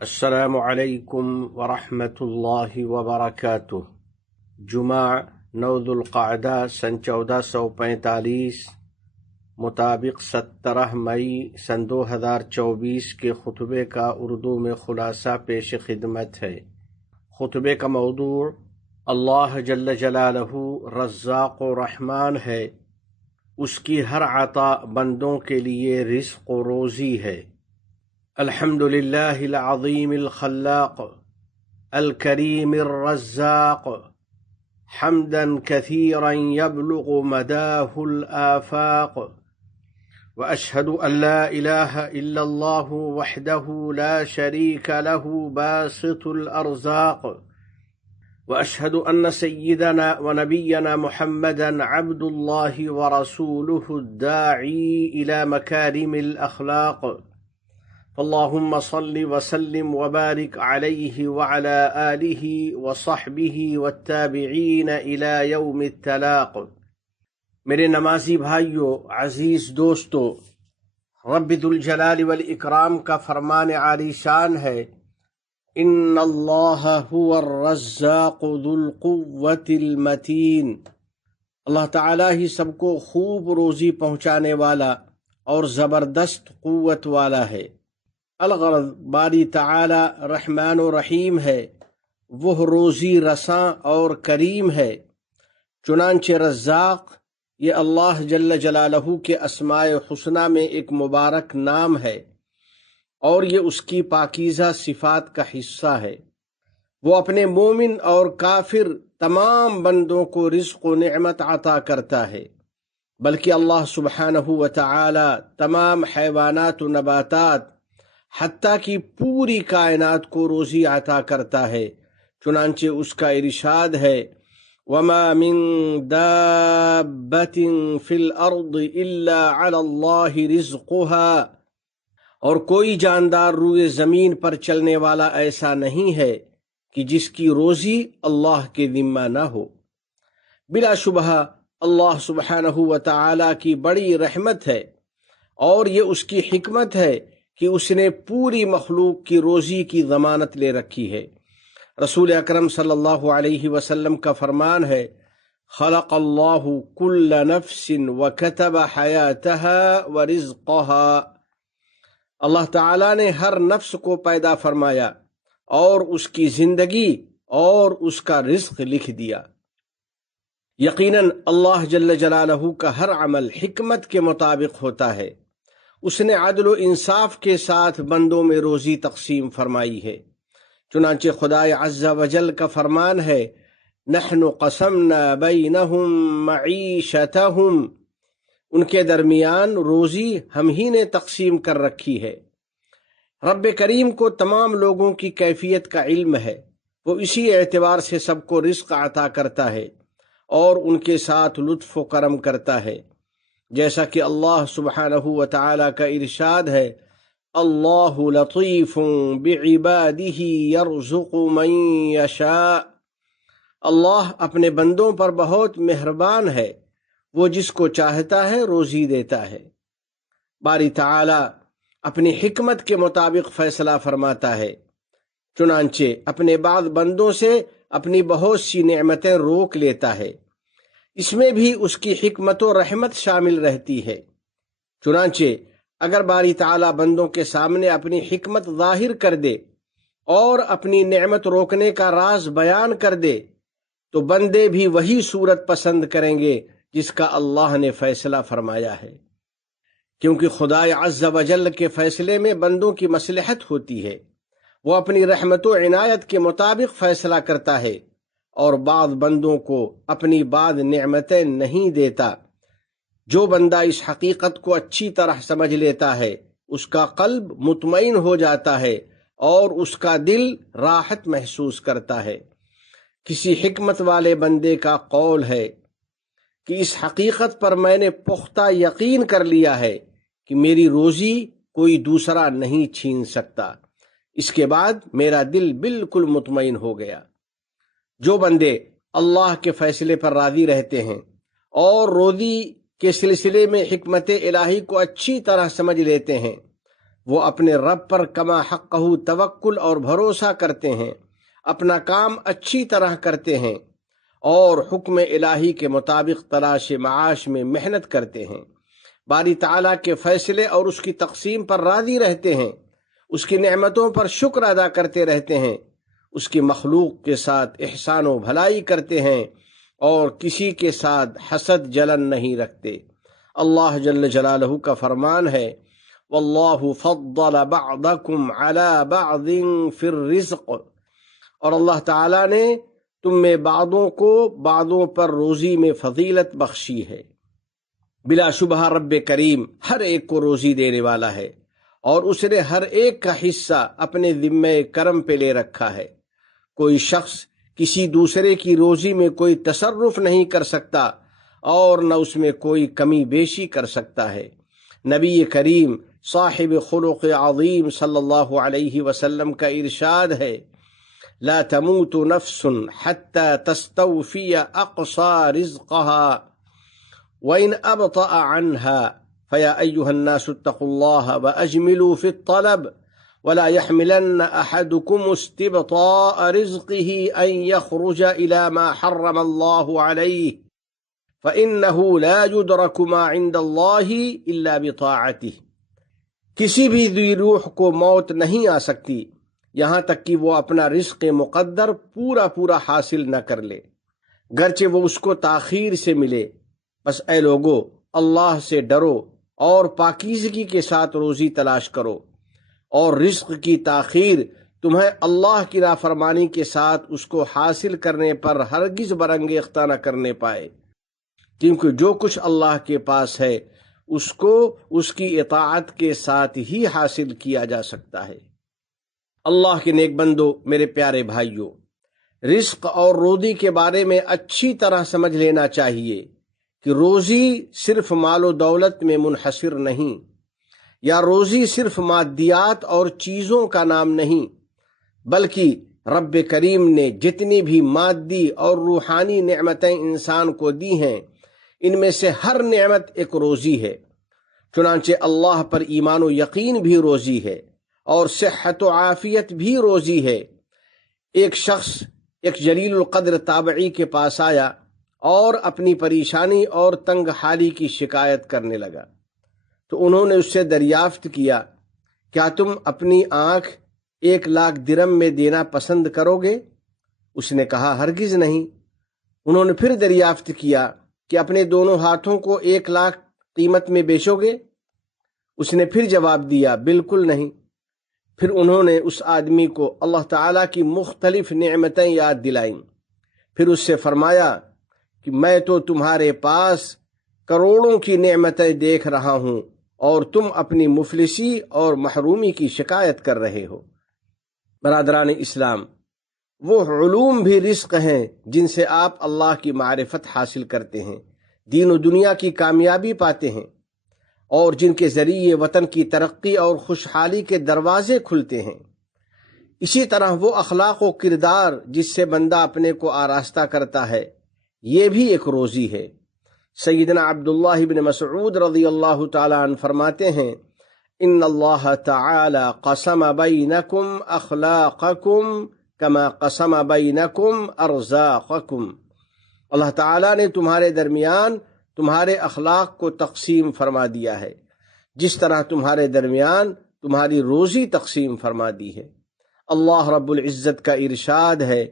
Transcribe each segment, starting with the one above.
السلام علیکم ورحمۃ اللہ وبرکاتہ۔ جمعہ 9 ذوالقعدہ سن 1445 مطابق 17 مئی سن 2024 کے خطبے کا اردو میں خلاصہ پیش خدمت ہے۔ خطبے کا موضوع اللہ جل جلالہ رزاق و رحمان ہے، اس کی ہر عطا بندوں کے لیے رزق و روزی ہے۔ الحمد للہ العظیم الخلاق الکریم الرزاق حمدا کثیرا یبلغ مداہ الآفاق، واشہد ان لا الہ الا اللہ وحدہ لا شریک لہ باسط الارزاق، واشہد ان سیدنا ونبینا محمدا عبد اللہ ورسولہ الداعی الی مکارم الاخلاق، اللهم صل وسلم وبارك عليه وعلى آله وصحبه والتابعين إلى يوم التلاق۔ میرے نمازی بھائیو، عزیز دوستو، رب ذوالجلال والاکرام کا فرمان عالی شان ہے، ان اللہ هو الرزاق ذو القوة المتین۔ اللہ تعالیٰ ہی سب کو خوب روزی پہنچانے والا اور زبردست قوت والا ہے۔ الغرض باری تعالی رحمان و رحیم ہے، وہ روزی رساں اور کریم ہے۔ چنانچہ رزاق یہ اللہ جل جلالہ کے اسماء حسنہ میں ایک مبارک نام ہے اور یہ اس کی پاکیزہ صفات کا حصہ ہے۔ وہ اپنے مومن اور کافر تمام بندوں کو رزق و نعمت عطا کرتا ہے، بلکہ اللہ سبحانہ و تعالی تمام حیوانات و نباتات حتیٰ کہ پوری کائنات کو روزی عطا کرتا ہے۔ چنانچہ اس کا ارشاد ہے، وَمَا مِن دَابَّةٍ فِي الْأَرْضِ إِلَّا عَلَى اللَّهِ رِزْقُهَا، اور کوئی جاندار روئے زمین پر چلنے والا ایسا نہیں ہے کہ جس کی روزی اللہ کے ذمہ نہ ہو۔ بلا شبہ اللہ سبحانہ و تعالی کی بڑی رحمت ہے اور یہ اس کی حکمت ہے کہ اس نے پوری مخلوق کی روزی کی ضمانت لے رکھی ہے۔ رسول اکرم صلی اللہ علیہ وسلم کا فرمان ہے، خلق اللہ کل نفس وکتب حیاتها ورزقها۔ اللہ تعالیٰ نے ہر نفس کو پیدا فرمایا اور اس کی زندگی اور اس کا رزق لکھ دیا۔ یقیناً اللہ جل جلالہ کا ہر عمل حکمت کے مطابق ہوتا ہے۔ اس نے عدل و انصاف کے ساتھ بندوں میں روزی تقسیم فرمائی ہے۔ چنانچہ خدائے عز و جل کا فرمان ہے، نحن قسمنا بینہم معیشتہم، ان کے درمیان روزی ہم ہی نے تقسیم کر رکھی ہے۔ رب کریم کو تمام لوگوں کی کیفیت کا علم ہے، وہ اسی اعتبار سے سب کو رزق عطا کرتا ہے اور ان کے ساتھ لطف و کرم کرتا ہے، جیسا کہ اللہ سبحانہ و تعالی کا ارشاد ہے، اللہ لطیف بعبادہ یرزق من یشاء۔ اللہ اپنے بندوں پر بہت مہربان ہے، وہ جس کو چاہتا ہے روزی دیتا ہے۔ باری تعالی اپنی حکمت کے مطابق فیصلہ فرماتا ہے، چنانچہ اپنے بعض بندوں سے اپنی بہت سی نعمتیں روک لیتا ہے، اس میں بھی اس کی حکمت و رحمت شامل رہتی ہے۔ چنانچہ اگر باری تعالیٰ بندوں کے سامنے اپنی حکمت ظاہر کر دے اور اپنی نعمت روکنے کا راز بیان کر دے تو بندے بھی وہی صورت پسند کریں گے جس کا اللہ نے فیصلہ فرمایا ہے، کیونکہ خدائے عز و جل کے فیصلے میں بندوں کی مصلحت ہوتی ہے۔ وہ اپنی رحمت و عنایت کے مطابق فیصلہ کرتا ہے اور بعض بندوں کو اپنی بعض نعمتیں نہیں دیتا۔ جو بندہ اس حقیقت کو اچھی طرح سمجھ لیتا ہے، اس کا قلب مطمئن ہو جاتا ہے اور اس کا دل راحت محسوس کرتا ہے۔ کسی حکمت والے بندے کا قول ہے کہ اس حقیقت پر میں نے پختہ یقین کر لیا ہے کہ میری روزی کوئی دوسرا نہیں چھین سکتا، اس کے بعد میرا دل بالکل مطمئن ہو گیا۔ جو بندے اللہ کے فیصلے پر راضی رہتے ہیں اور روزی کے سلسلے میں حکمت الہی کو اچھی طرح سمجھ لیتے ہیں، وہ اپنے رب پر کما حقہ توکل اور بھروسہ کرتے ہیں، اپنا کام اچھی طرح کرتے ہیں اور حکم الہی کے مطابق تلاش معاش میں محنت کرتے ہیں، باری تعالیٰ کے فیصلے اور اس کی تقسیم پر راضی رہتے ہیں، اس کی نعمتوں پر شکر ادا کرتے رہتے ہیں، اس کی مخلوق کے ساتھ احسان و بھلائی کرتے ہیں اور کسی کے ساتھ حسد جلن نہیں رکھتے۔ اللہ جل جلالہ کا فرمان ہے، واللہ فضل بعضکم علی بعض فی الرزق، اور اللہ تعالیٰ نے تم میں بعضوں کو بعضوں پر روزی میں فضیلت بخشی ہے۔ بلا شبہ رب کریم ہر ایک کو روزی دینے والا ہے اور اس نے ہر ایک کا حصہ اپنے ذمہ کرم پہ لے رکھا ہے۔ کوئی شخص کسی دوسرے کی روزی میں کوئی تصرف نہیں کر سکتا اور نہ اس میں کوئی کمی بیشی کر سکتا ہے۔ نبی کریم صاحب خلق عظیم صلی اللہ علیہ وسلم کا ارشاد ہے، لا تموت نفس حتى تستوفی اقصى رزقها وإن أبطأ عنها فيا أيها الناس اتقوا الله وأجملوا في الطلب ولا يحملن أحدكم استبطاء رزقه أن يخرج إلى ما حرم الله عليه فإنه لا يدرك ما عند الله إلا بطاعته۔ کسی بھی ذی روح کو موت نہیں آ سکتی یہاں تک کہ وہ اپنا رزق مقدر پورا حاصل نہ کر لے، گرچہ وہ اس کو تاخیر سے ملے۔ بس اے لوگو، اللہ سے ڈرو اور پاکیزگی کے ساتھ روزی تلاش کرو، اور رزق کی تاخیر تمہیں اللہ کی نافرمانی کے ساتھ اس کو حاصل کرنے پر ہرگز برانگیختہ نہ کرنے پائے، کیونکہ جو کچھ اللہ کے پاس ہے اس کو اس کی اطاعت کے ساتھ ہی حاصل کیا جا سکتا ہے۔ اللہ کے نیک بندو، میرے پیارے بھائیوں، رزق اور روزی کے بارے میں اچھی طرح سمجھ لینا چاہیے کہ روزی صرف مال و دولت میں منحصر نہیں، یا روزی صرف مادیات اور چیزوں کا نام نہیں، بلکہ رب کریم نے جتنی بھی مادی اور روحانی نعمتیں انسان کو دی ہیں، ان میں سے ہر نعمت ایک روزی ہے۔ چنانچہ اللہ پر ایمان و یقین بھی روزی ہے اور صحت و عافیت بھی روزی ہے۔ ایک شخص ایک جلیل القدر تابعی کے پاس آیا اور اپنی پریشانی اور تنگ حالی کی شکایت کرنے لگا، تو انہوں نے اس سے دریافت کیا، کیا تم اپنی آنکھ 1,00,000 درم میں دینا پسند کرو گے؟ اس نے کہا، ہرگز نہیں۔ انہوں نے پھر دریافت کیا کہ اپنے دونوں ہاتھوں کو 1,00,000 قیمت میں بیچو گے؟ اس نے پھر جواب دیا، بالکل نہیں۔ پھر انہوں نے اس آدمی کو اللہ تعالیٰ کی مختلف نعمتیں یاد دلائیں، پھر اس سے فرمایا کہ میں تو تمہارے پاس کروڑوں کی نعمتیں دیکھ رہا ہوں اور تم اپنی مفلسی اور محرومی کی شکایت کر رہے ہو۔ برادران اسلام، وہ علوم بھی رزق ہیں جن سے آپ اللہ کی معرفت حاصل کرتے ہیں، دین و دنیا کی کامیابی پاتے ہیں، اور جن کے ذریعے وطن کی ترقی اور خوشحالی کے دروازے کھلتے ہیں۔ اسی طرح وہ اخلاق و کردار جس سے بندہ اپنے کو آراستہ کرتا ہے، یہ بھی ایک روزی ہے۔ سیدنا عبداللہ بن مسعود رضی اللہ تعالیٰ عنہ فرماتے ہیں، ان اللہ تعالی قسم بینکم اخلاقکم کما قسم بینکم ارزاقکم۔ اللہ تعالیٰ نے تمہارے درمیان تمہارے اخلاق کو تقسیم فرما دیا ہے، جس طرح تمہارے درمیان تمہاری روزی تقسیم فرما دی ہے۔ اللہ رب العزت کا ارشاد ہے،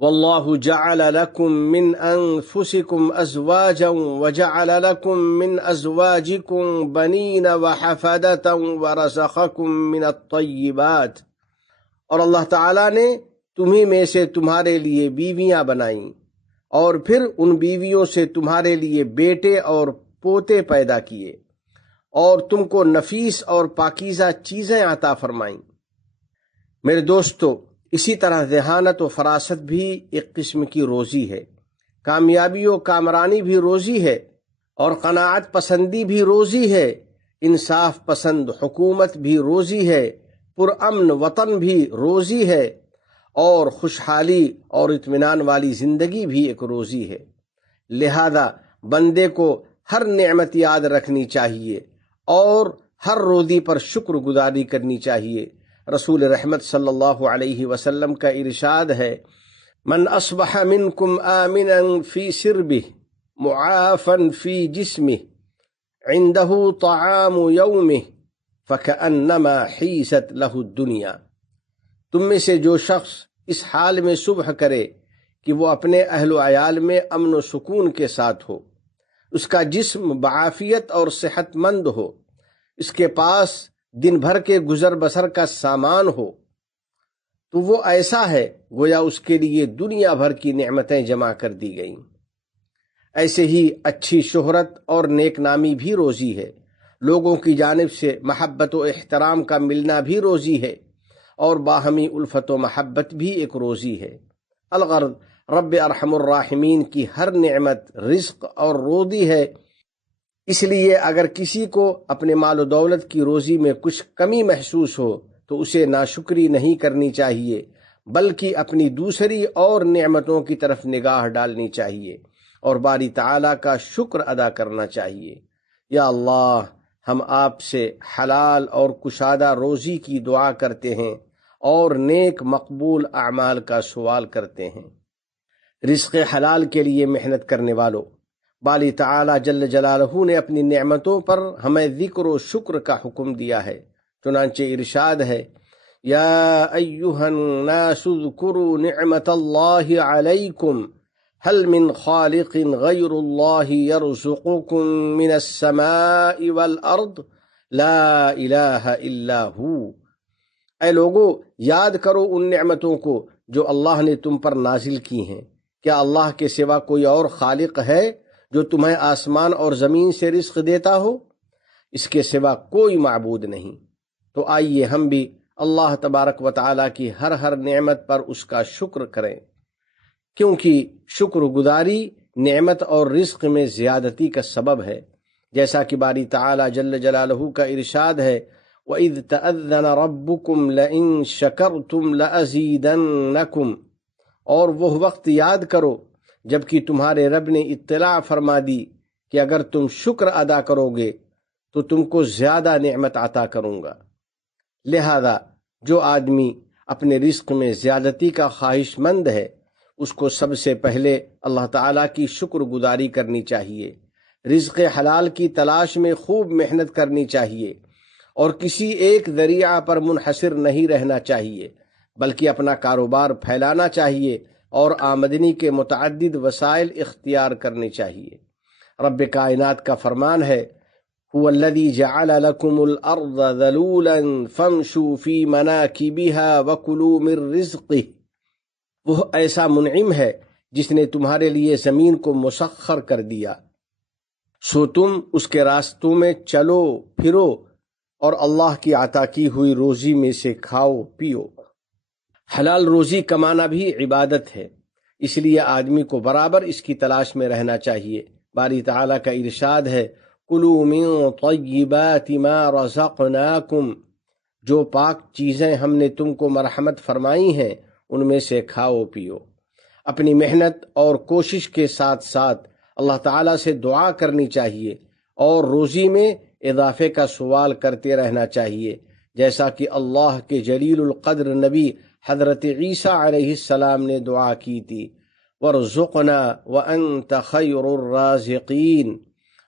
واللہ جعل لکم من انفسکم ازواجا وجعل لکم من ازواجکم بنین وحفدتا ورزقکم من الطیبات، اور اللہ تعالیٰ نے تمہیں میں سے تمہارے لیے بیویاں بنائیں اور پھر ان بیویوں سے تمہارے لیے بیٹے اور پوتے پیدا کیے اور تم کو نفیس اور پاکیزہ چیزیں عطا فرمائیں۔ میرے دوستو، اسی طرح ذہانت و فراست بھی ایک قسم کی روزی ہے، کامیابی و کامرانی بھی روزی ہے، اور قناعت پسندی بھی روزی ہے، انصاف پسند حکومت بھی روزی ہے، پرامن وطن بھی روزی ہے، اور خوشحالی اور اطمینان والی زندگی بھی ایک روزی ہے۔ لہذا بندے کو ہر نعمت یاد رکھنی چاہیے اور ہر روزی پر شکر گزاری کرنی چاہیے۔ رسول رحمت صلی اللہ علیہ وسلم کا ارشاد ہے، من اصبح منکم آمنا فی سربہ معافا فی جسمہ عنده طعام یومہ فکأنما حیست لہ الدنیا۔ تم میں سے جو شخص اس حال میں صبح کرے کہ وہ اپنے اہل و عیال میں امن و سکون کے ساتھ ہو، اس کا جسم بعافیت اور صحت مند ہو، اس کے پاس دن بھر کے گزر بسر کا سامان ہو، تو وہ ایسا ہے گویا اس کے لیے دنیا بھر کی نعمتیں جمع کر دی گئیں۔ ایسے ہی اچھی شہرت اور نیک نامی بھی روزی ہے، لوگوں کی جانب سے محبت و احترام کا ملنا بھی روزی ہے، اور باہمی الفت و محبت بھی ایک روزی ہے۔ الغرض رب ارحم الراحمین کی ہر نعمت رزق اور روزی ہے، اس لیے اگر کسی کو اپنے مال و دولت کی روزی میں کچھ کمی محسوس ہو تو اسے ناشکری نہیں کرنی چاہیے، بلکہ اپنی دوسری اور نعمتوں کی طرف نگاہ ڈالنی چاہیے اور باری تعالیٰ کا شکر ادا کرنا چاہیے۔ یا اللہ، ہم آپ سے حلال اور کشادہ روزی کی دعا کرتے ہیں اور نیک مقبول اعمال کا سوال کرتے ہیں۔ رزق حلال کے لیے محنت کرنے والوں، باری تعالیٰ جل جلالہ نے اپنی نعمتوں پر ہمیں ذکر و شکر کا حکم دیا ہے، چنانچہ ارشاد ہے، یا ایہا الناس اذکروا نعمت اللہ علیکم هل من خالق غیر اللہ یرزقکم من السماء والارض لا الہ الا ہو۔ اے لوگو، یاد کرو ان نعمتوں کو جو اللہ نے تم پر نازل کی ہیں۔ کیا اللہ کے سوا کوئی اور خالق ہے جو تمہیں آسمان اور زمین سے رزق دیتا ہو؟ اس کے سوا کوئی معبود نہیں۔ تو آئیے ہم بھی اللہ تبارک و تعالیٰ کی ہر نعمت پر اس کا شکر کریں، کیونکہ شکر گزاری نعمت اور رزق میں زیادتی کا سبب ہے، جیسا کہ باری تعالیٰ جل جلالہ کا ارشاد ہے، وَإِذْ تَأَذَّنَ رَبُّكُمْ لَئِن شَكَرْتُمْ لَأَزِيدَنَّكُمْ، اور وہ وقت یاد کرو جبکہ تمہارے رب نے اطلاع فرما دی کہ اگر تم شکر ادا کرو گے تو تم کو زیادہ نعمت عطا کروں گا۔ لہذا جو آدمی اپنے رزق میں زیادتی کا خواہش مند ہے، اس کو سب سے پہلے اللہ تعالیٰ کی شکر گزاری کرنی چاہیے، رزق حلال کی تلاش میں خوب محنت کرنی چاہیے، اور کسی ایک ذریعہ پر منحصر نہیں رہنا چاہیے، بلکہ اپنا کاروبار پھیلانا چاہیے اور آمدنی کے متعدد وسائل اختیار کرنے چاہیے۔ رب کائنات کا فرمان ہے، هو الذی جعل لکم الارض ذلولا فامشوا فی مناکبها وکلوا من رزقہ۔ وہ ایسا منعم ہے جس نے تمہارے لیے زمین کو مسخر کر دیا، سو تم اس کے راستوں میں چلو پھرو اور اللہ کی عطا کی ہوئی روزی میں سے کھاؤ پیو۔ حلال روزی کمانا بھی عبادت ہے، اس لیے آدمی کو برابر اس کی تلاش میں رہنا چاہیے۔ باری تعالیٰ کا ارشاد ہے، کلوا من طیبات ما رزقناکم، جو پاک چیزیں ہم نے تم کو مرحمت فرمائی ہیں ان میں سے کھاؤ پیو۔ اپنی محنت اور کوشش کے ساتھ ساتھ اللہ تعالیٰ سے دعا کرنی چاہیے اور روزی میں اضافے کا سوال کرتے رہنا چاہیے، جیسا کہ اللہ کے جلیل القدر نبی حضرت عیسیٰ علیہ السلام نے دعا کی تھی، وَارْزُقْنَا وَأَنْتَ خَيْرُ الرَّازِقِينَ،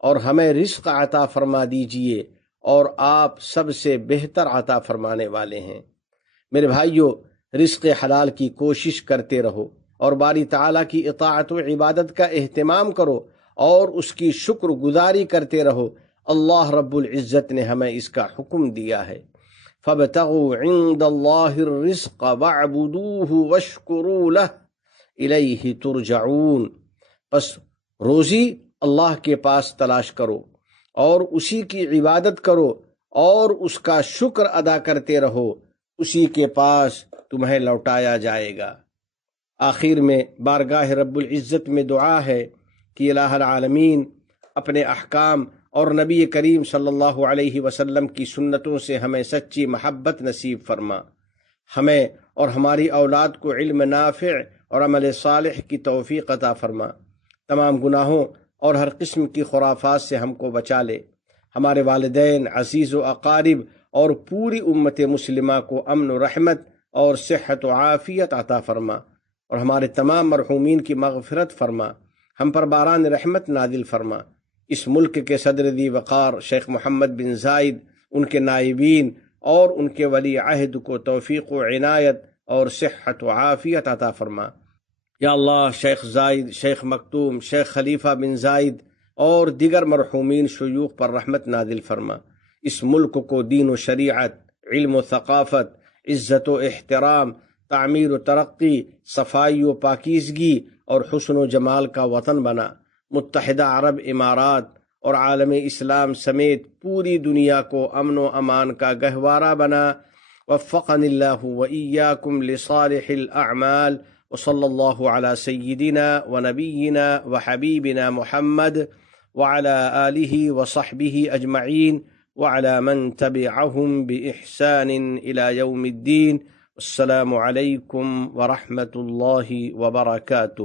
اور ہمیں رزق عطا فرما دیجئے اور آپ سب سے بہتر عطا فرمانے والے ہیں۔ میرے بھائیو، رزق حلال کی کوشش کرتے رہو اور باری تعالیٰ کی اطاعت و عبادت کا اہتمام کرو اور اس کی شکر گزاری کرتے رہو۔ اللہ رب العزت نے ہمیں اس کا حکم دیا ہے، فَابْتَغُوا عِندَ اللَّهِ الرِّزْقَ وَاعْبُدُوهُ وَاشْكُرُوا لَهُ إِلَيْهِ تُرْجَعُونَ۔ پس روزی اللہ کے پاس تلاش کرو اور اسی کی عبادت کرو اور اس کا شکر ادا کرتے رہو، اسی کے پاس تمہیں لوٹایا جائے گا۔ آخر میں بارگاہ رب العزت میں دعا ہے کہ الہ العالمین اپنے احکام اور نبی کریم صلی اللہ علیہ وسلم کی سنتوں سے ہمیں سچی محبت نصیب فرما، ہمیں اور ہماری اولاد کو علم نافع اور عمل صالح کی توفیق عطا فرما، تمام گناہوں اور ہر قسم کی خرافات سے ہم کو بچا لے، ہمارے والدین، عزیز و اقارب اور پوری امت مسلمہ کو امن و رحمت اور صحت و عافیت عطا فرما، اور ہمارے تمام مرحومین کی مغفرت فرما، ہم پر باران رحمت نازل فرما۔ اس ملک کے صدر ذی وقار شیخ محمد بن زائد، ان کے نائبین اور ان کے ولی عہد کو توفیق و عنایت اور صحت و عافیت عطا فرما۔ یا اللہ، شیخ زائد، شیخ مکتوم، شیخ خلیفہ بن زائد اور دیگر مرحومین شیوخ پر رحمت نازل فرما۔ اس ملک کو دین و شریعت، علم و ثقافت، عزت و احترام، تعمیر و ترقی، صفائی و پاکیزگی اور حسن و جمال کا وطن بنا۔ متحدہ عرب امارات اور عالم اسلام سمیت پوری دنیا کو امن و امان کا گہوارہ بنا۔ وفقنی اللہ و ایاکم لصالح الاعمال، وصلی اللہ علی سیدنا و نبینا و حبیبنا محمد وعلى آلہ وصحبہ اجمعین وعلى من تبعهم بإحسان إلى يوم الدين۔ السلام علیکم ورحمۃ اللہ وبرکاتہ۔